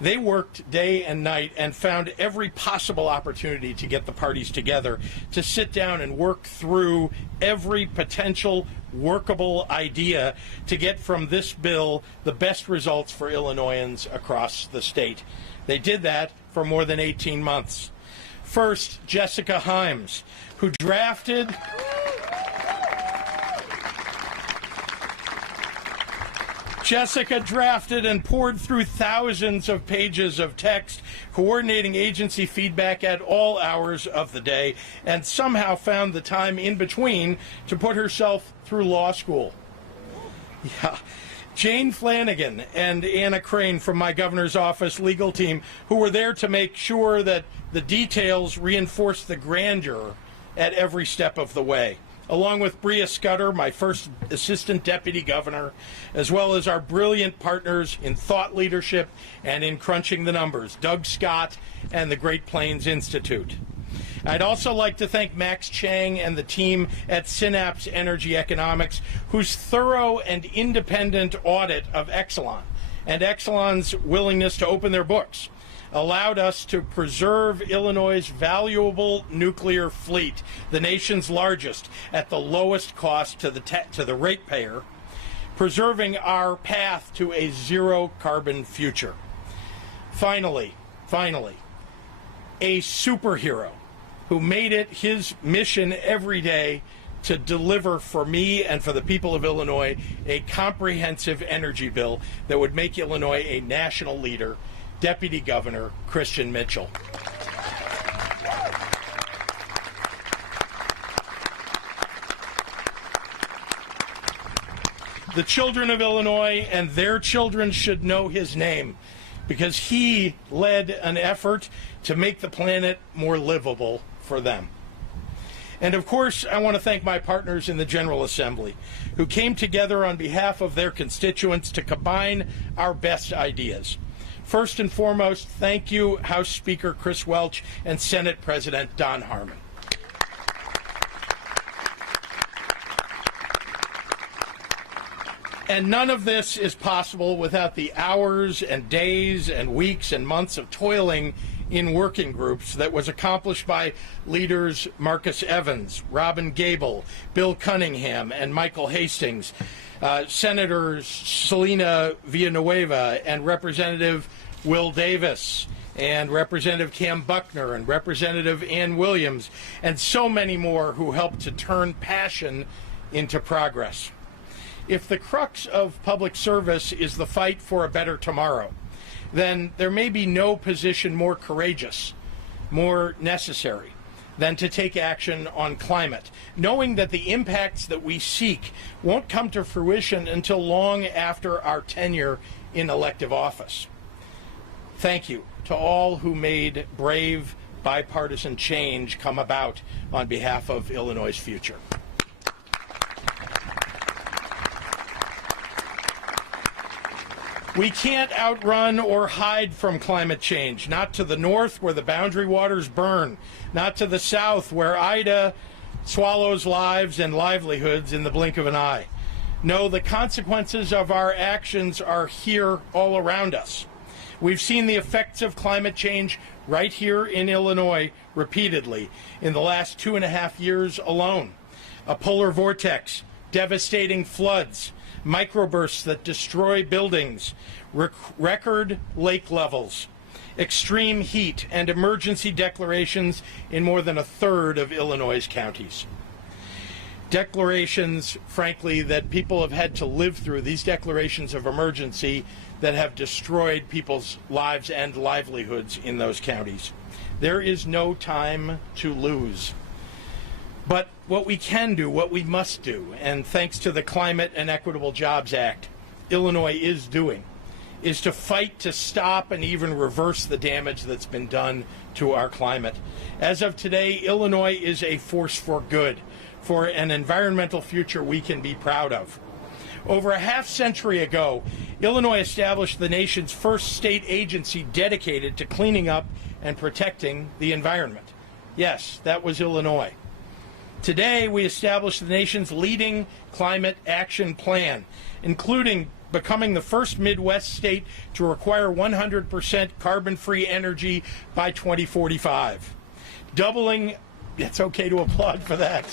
They worked day and night and found every possible opportunity to get the parties together, to sit down and work through every potential workable idea to get from this bill the best results for Illinoisans across the state. They did that for more than 18 months. First, Jessica Himes, who drafted and poured through thousands of pages of text, coordinating agency feedback at all hours of the day, and somehow found the time in between to put herself through law school. Yeah. Jane Flanagan and Anna Crane from my governor's office legal team, who were there to make sure that the details reinforced the grandeur at every step of the way, along with Bria Scudder, my first assistant deputy governor, as well as our brilliant partners in thought leadership and in crunching the numbers, Doug Scott and the Great Plains Institute. I'd also like to thank Max Chang and the team at Synapse Energy Economics, whose thorough and independent audit of Exelon and Exelon's willingness to open their books allowed us to preserve Illinois' valuable nuclear fleet, the nation's largest, at the lowest cost to the ratepayer, preserving our path to a zero-carbon future. Finally, a superhero who made it his mission every day to deliver for me and for the people of Illinois a comprehensive energy bill that would make Illinois a national leader, Deputy Governor Christian Mitchell. The children of Illinois and their children should know his name because he led an effort to make the planet more livable for them. And of course, I want to thank my partners in the General Assembly who came together on behalf of their constituents to combine our best ideas. First and foremost, thank you, House Speaker Chris Welch and Senate President Don Harmon. And none of this is possible without the hours and days and weeks and months of toiling in working groups that was accomplished by leaders Marcus Evans, Robin Gable, Bill Cunningham, and Michael Hastings, Senators Selena Villanueva and Representative Will Davis, and Representative Cam Buckner and Representative Ann Williams, and so many more who helped to turn passion into progress. If the crux of public service is the fight for a better tomorrow, then there may be no position more courageous, more necessary than to take action on climate, knowing that the impacts that we seek won't come to fruition until long after our tenure in elective office. Thank you to all who made brave bipartisan change come about on behalf of Illinois' future. We can't outrun or hide from climate change, not to the north where the boundary waters burn, not to the south where Ida swallows lives and livelihoods in the blink of an eye. No, the consequences of our actions are here all around us. We've seen the effects of climate change right here in Illinois repeatedly in the last 2.5 years alone. A polar vortex, devastating floods, microbursts that destroy buildings, record lake levels, extreme heat, and emergency declarations in more than 1/3 of Illinois' counties. Declarations, frankly, that people have had to live through, these declarations of emergency that have destroyed people's lives and livelihoods in those counties. There is no time to lose. But what we can do, what we must do, and thanks to the Climate and Equitable Jobs Act, Illinois is doing, is to fight to stop and even reverse the damage that's been done to our climate. As of today, Illinois is a force for good, for an environmental future we can be proud of. Over a half-century ago, Illinois established the nation's first state agency dedicated to cleaning up and protecting the environment. Yes, that was Illinois. Today, we established the nation's leading climate action plan, including becoming the first Midwest state to require 100% carbon-free energy by 2045. Doubling, it's okay to applaud for that.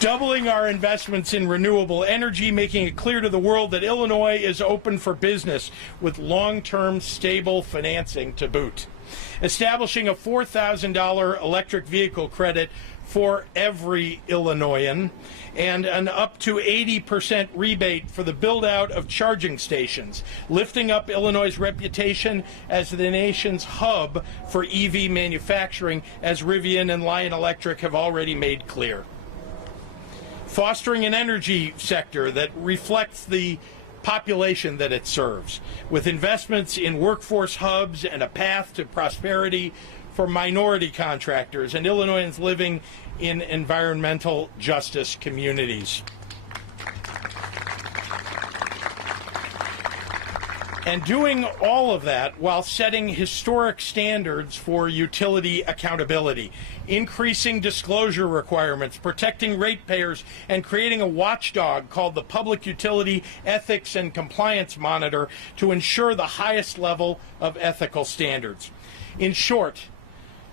Doubling our investments in renewable energy, making it clear to the world that Illinois is open for business with long-term stable financing to boot. Establishing a $4,000 electric vehicle credit for every Illinoisan and an up to 80% rebate for the build-out of charging stations, lifting up Illinois' reputation as the nation's hub for EV manufacturing, as Rivian and Lion Electric have already made clear. Fostering an energy sector that reflects the population that it serves, with investments in workforce hubs and a path to prosperity for minority contractors and Illinoisans living in environmental justice communities. And doing all of that while setting historic standards for utility accountability, increasing disclosure requirements, protecting ratepayers, and creating a watchdog called the Public Utility Ethics and Compliance Monitor to ensure the highest level of ethical standards. In short,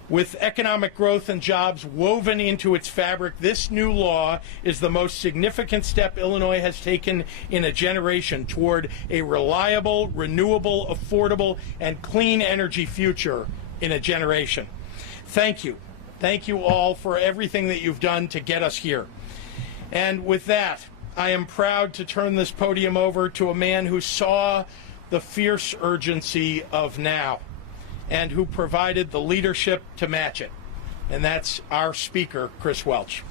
with economic growth and jobs woven into its fabric, this new law is the most significant step Illinois has taken in a generation toward a reliable, renewable, affordable, and clean energy future in a generation. Thank you. Thank you all for everything that you've done to get us here. And with that, I am proud to turn this podium over to a man who saw the fierce urgency of now, and who provided the leadership to match it. And that's our speaker, Chris Welch.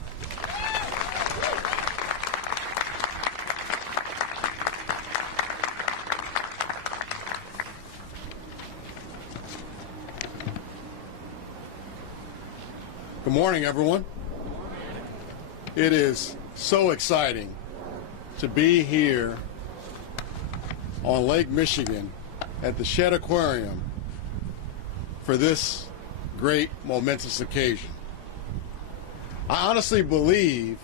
Good morning, everyone. It is so exciting to be here on Lake Michigan at the Shedd Aquarium for this great momentous occasion. I honestly believe